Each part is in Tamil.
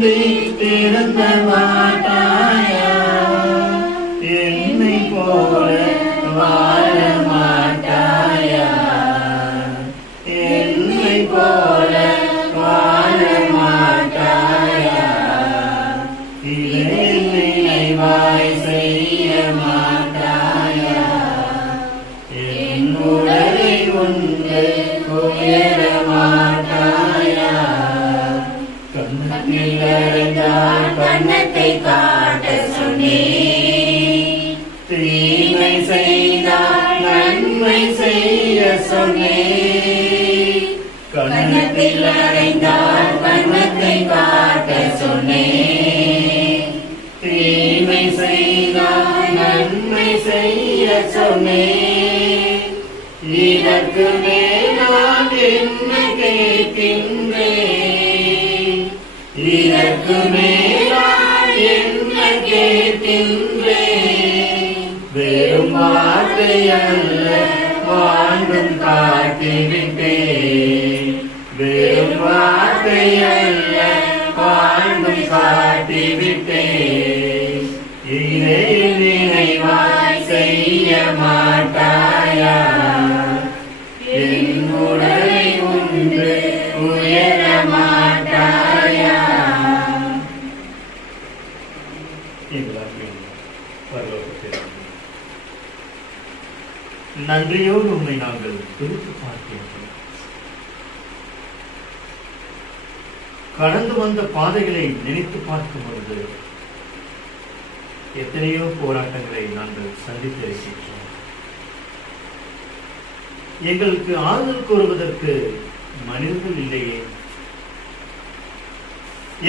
திருந்தி திருந்த மாட்டாயா? என்னை போல வாழ மாட்டாயா? என்னை போல வாழ மாட்டாயா? இதை நினைவாய் செய்ய மாட்டாயா? என் உடலை உண்டு உயர மாட்டாயா? கண்ணத்தில் அறிந்தால் கண்ணத்தை காட்ட சொன்னேன், தீமை செய்தால் நன்மை செய்ய சொன்னேன். கண்ணத்தில் அறிந்தால் கண்ணத்தை காட்ட சொன்னேன், தீமை செய்தால் நன்மை செய்ய சொன்னேன். இதற்கு மேலாக என்ன கேட்கின்றேன்? இதற்கு மேலாக என்ன கேட்கின்றேன்? வெறும் வார்த்தை அல்ல வாழ்ந்தும் காட்டிவிட்டேன். வெறும் வார்த்தை அல்ல வாழ்ந்தும் காட்டிவிட்டேன். இதை நினைவாய் செய்ய மாட்டாயா? என் உடலை உண்டு உயர மாட்டாயா? நன்றியோடு உண்மை நாங்கள் பிரித்து பார்க்கின்றோம். கடந்து வந்த பாதைகளை நினைத்து பார்க்கும் பொழுது எத்தனையோ போராட்டங்களை நாங்கள் சந்தித்திருக்கின்றோம். எங்களுக்கு ஆறுதல் கூறுவதற்கு மனிதர்கள் இல்லையே,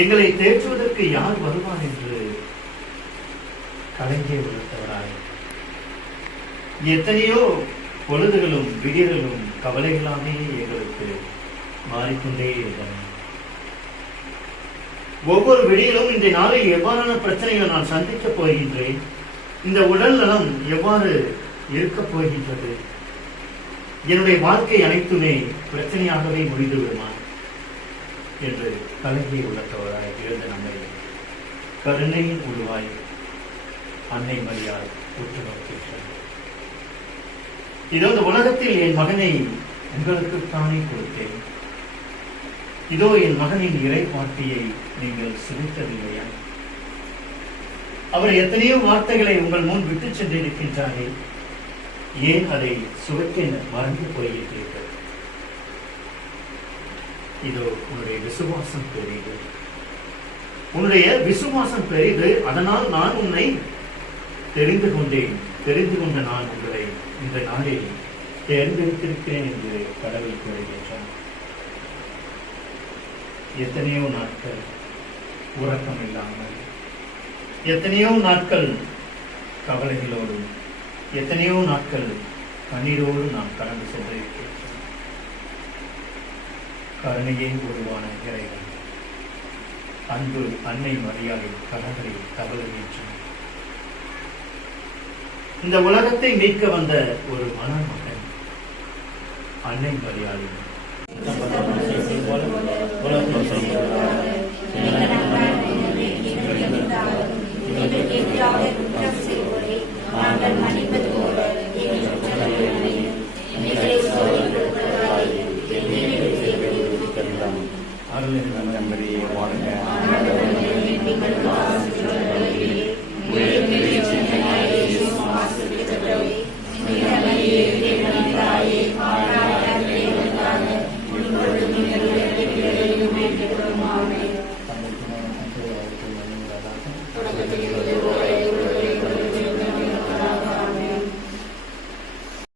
எங்களை தேற்றுவதற்கு யார் வருவார் என்று கலங்கிய உள்ளவராய் எத்தனையோ பொழுதுகளும் விடியல்களும் கவலைகளாமே எங்களுக்கு மாறிக்கொண்டே இருந்தன. ஒவ்வொரு விடியிலும் இந்த நாளில் எவ்வாறான பிரச்சனைகளை நான் சந்திக்கப் போகின்றேன், இந்த உடல் நலம் எவ்வாறு இருக்கப் போகின்றது, என்னுடைய வாழ்க்கை அனைத்துமே பிரச்சனையாகவே முடிந்து விடுமா என்று கலங்கிய உள்ளத்தவராய் இருந்த நம்மை கருணையின் உருவாய் அன்னை மரியாள் உற்று நோக்கின்றார். இதோ இந்த உலகத்தில் என் மகனை உங்களுக்குத்தானே கொடுத்தேன், இதோ என் மகனின் இறை வார்த்தையை நீங்கள் சுவைத்ததில்லையா? அவர் எத்தனையோ வார்த்தைகளை உங்கள் முன் விட்டு சென்றிருக்கின்றாரே, ஏன் அதை சுவைக்க மறந்து போயிருக்கிறீர்கள்? இதோ உன்னுடைய விசுவாசம் பெரிது, உன்னுடைய விசுவாசம் பெரிது, அதனால் நான் உன்னை தெரிந்து கொண்டேன், தெரிந்து கொண்ட நான் உங்களை இந்த நாளில் தேர்ந்தெடுத்திருக்கிறேன் என்று கடவுள் கூறுகின்றார். எத்தனையோ நாட்கள் உறக்கம் இல்லாமல், எத்தனையோ நாட்கள் கவலைகளோடும், எத்தனையோ நாட்கள் கண்ணீரோடு நாம் கடந்து சென்றிருக்கிறோம். கருணையே உருவான இறைவன் அன்பு அன்னை மரியாளின் கரங்களில் தவறுகின்றன. இந்த உலகத்தை மீட்க வந்த ஒரு மணமகன் அன்னை மரியாளின் Amen.